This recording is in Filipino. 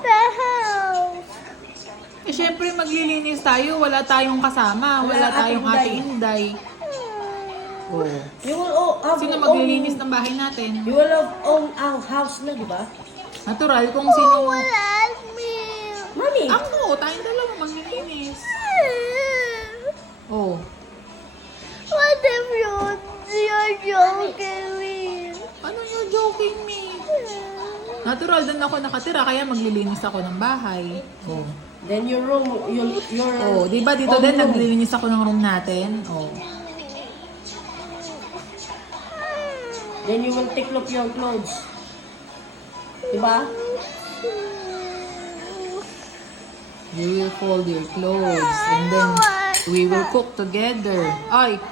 the house. Eh, syempre maglilinis tayo. Wala tayong kasama. Wala tayong ate Inday. Oh. You will have Sino your maglilinis own, ng bahay natin? you will have own house na, di ba? Natural kung sino. Let me. Mami, Ako, tayong dalawa maglilinis. Oh. What if you're joking me? Ano you're joking me? Natural, doon ako nakatira, kaya maglilinis ako ng bahay. Oh. then your room, your Oh, di ba dito own din room. naglilinis ako ng room natin? Oh. Then you will take off your clothes. Di ba? You will fold your clothes and then we will cook together. Ay,